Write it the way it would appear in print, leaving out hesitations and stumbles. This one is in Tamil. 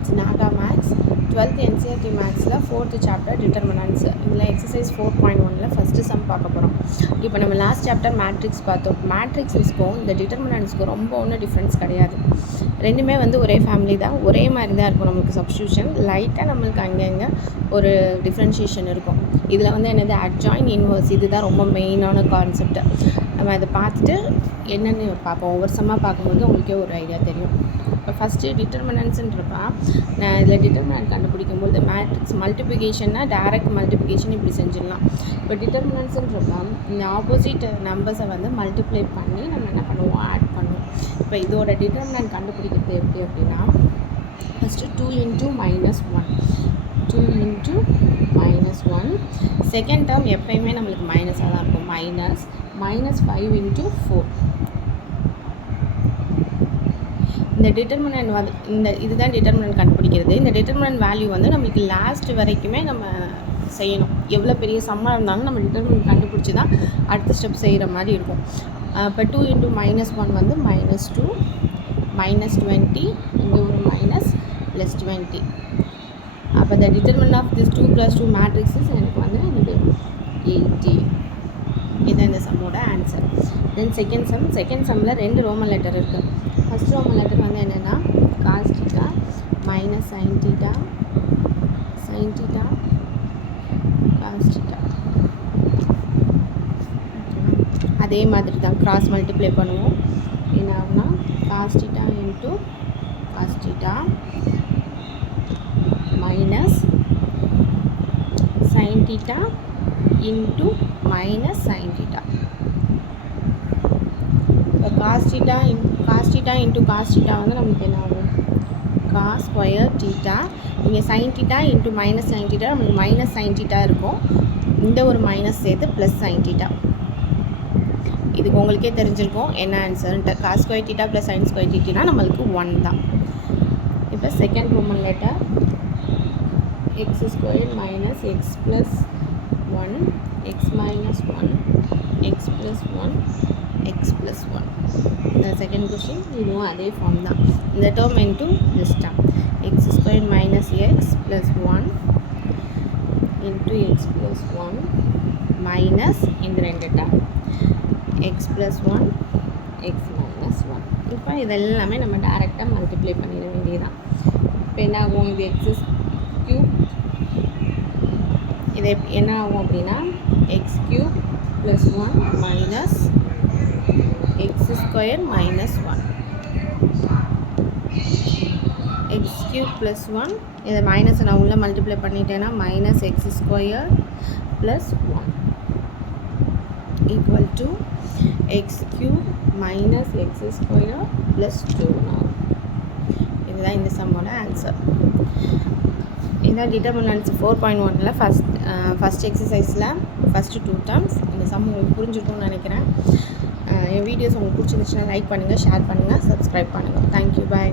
It's Naga maths 12th NCERT மேக்ஸில் 4th சாப்டர் டிட்டர்மினன்ட்ஸ். இதில் எக்ஸசைஸ் 4.1 ஃபஸ்ட்டு சம் பார்க்க போகிறோம். இப்போ நம்ம லாஸ்ட் சாப்டர் மேட்ரிக்ஸ் பார்த்தோம். மேட்ரிக்ஸுக்கும் இந்த டிட்டர்மினன்ட்ஸ்க்கும் ரொம்ப ஒன்றும் டிஃப்ரென்ஸ் கிடையாது. ரெண்டுமே வந்து ஒரே ஃபேமிலி தான், ஒரே மாதிரி தான் இருக்கும். நம்மளுக்கு சப்ஸ்டியூஷன் லைட்டாக நம்மளுக்கு அங்கங்கே ஒரு டிஃப்ரென்ஷியேஷன் இருக்கும். இதில் வந்து என்னது அட்ஜாயின் இன்வர்ஸ், இதுதான் ரொம்ப மெயினான கான்செப்ட். நம்ம அதை பார்த்துட்டு என்னென்னு பார்ப்போம். ஒவ்வொரு சம்மாக பார்க்கும்போது உங்களுக்கே ஒரு ஐடியா தெரியும். இப்போ ஃபஸ்ட்டு டிட்டர்மினன்ட்ஸுன்றப்பா நான் இதில் டிட்டர்மினன்ட் கண்டுபிடிக்கும்போது மேட்ரிக்ஸ் மல்டிப்ளிகேஷன்னா டைரக்ட் மல்டிப்ளிகேஷன் இப்படி செஞ்சிடலாம். இப்போ டிட்டர்மினன்ட்ஸுன்றப்பா இந்த ஆப்போசிட் நம்பர்ஸை வந்து மல்டிப்ளை பண்ணி நம்ம என்ன பண்ணுவோம், ஆட் பண்ணுவோம். இப்போ இதோட டிட்டர்மினன்ட் கண்டுபிடிக்கிறது எப்படி அப்படின்னா, ஃபஸ்ட்டு 2 × -1 2 × -1 செகண்ட் டேர்ம் எப்போயுமே நம்மளுக்கு மைனஸாக தான் இருக்கும். -5 × 4 இந்த டிட்டர்மினன்ட் வந்து இதுதான் டிட்டர்மினன்ட் கண்டுபிடிக்கிறது. இந்த டிட்டர்மினன்ட் வேல்யூ வந்து நம்மளுக்கு லாஸ்ட் வரைக்குமே நம்ம செய்யணும். எவ்வளோ பெரிய சம்மாக இருந்தாலும் நம்ம டிட்டர்மினன்ட் கண்டுபிடிச்சி தான் அடுத்த ஸ்டெப் செய்கிற மாதிரி இருக்கும். இப்போ 2 × -1 வந்து -2 -20 இங்கே ஒரு மைனஸ் +20. அப்போ the determinant of this 2 + 2 matrixes எனக்கு வந்து இது 80. இதுதான் இந்த சம்மோட ஆன்சர். தென் செகண்ட் சம்மில் 2 ரோமன் லெட்டர் இருக்குது. ஃபஸ்ட் ரோமன் லெட்டர் வந்து என்னென்னா cos θ -sin θ cos θ. அதே மாதிரி தான் கிராஸ் மல்டிப்ளை பண்ணுவோம். என்ன ஆகுனா cos θ × cos θ minus sin θ × -sin θ. இப்போ cos θ × cos θ வந்து நமக்கு என்ன ஆகும், cos ஸ்கொயர் θ. இங்கே sin θ × -sin θ நமக்கு -sin θ இருக்கும். இந்த ஒரு மைனஸ் சேர்த்து +sin θ. இதுக்கு உங்களுக்கே தெரிஞ்சிருக்கும் என்ன ஆன்சர்ன்ட்டு. cos ஸ்கொயர் θ + sin ஸ்கொயர் θனா நம்மளுக்கு 1 தான். இப்போ second Roman letter x² - x + 1 x - 1 x + 1 x + 1. இந்த செகண்ட் கொஸ்டின் இதுவும் அதே ஃபார்ம் தான். இந்த term into this term x² - x + 1 into x + 1 minus இந்த ரெண்டு டேர்ம் x + 1 x - 1. இப்போ இதெல்லாமே நம்ம டேரெக்டாக மல்டிப்ளை பண்ணிட வேண்டியதுதான். இப்போ என்ன ஆகும், இது x³ இது என்ன ஆகும் அப்படின்னா x³ + 1 மைனஸ் x² - 1 x³ + 1 இதை மைனஸ் நான் உள்ளே மல்டிப்ளை பண்ணிட்டேன்னா -x² + 1 equal to x³ - x² + 2 ஆகும். இதுதான் இந்த சம்மோட ஆன்சர். இதுதான் டிட்டர்மினன்ட்ஸ் 4.1 ஃபஸ்ட் எக்ஸசைஸில் ஃபஸ்ட்டு 2 டேர்ம்ஸ். இந்த சம் உங்களுக்கு புரிஞ்சிருக்கும்னு நினைக்கிறேன். என் வீடியோஸ் உங்களுக்கு பிடிச்சிருந்துச்சுன்னா லைக் பண்ணுங்கள், ஷேர் பண்ணுங்கள், சப்ஸ்கிரைப் பண்ணுங்கள். தேங்க்யூ, பாய்.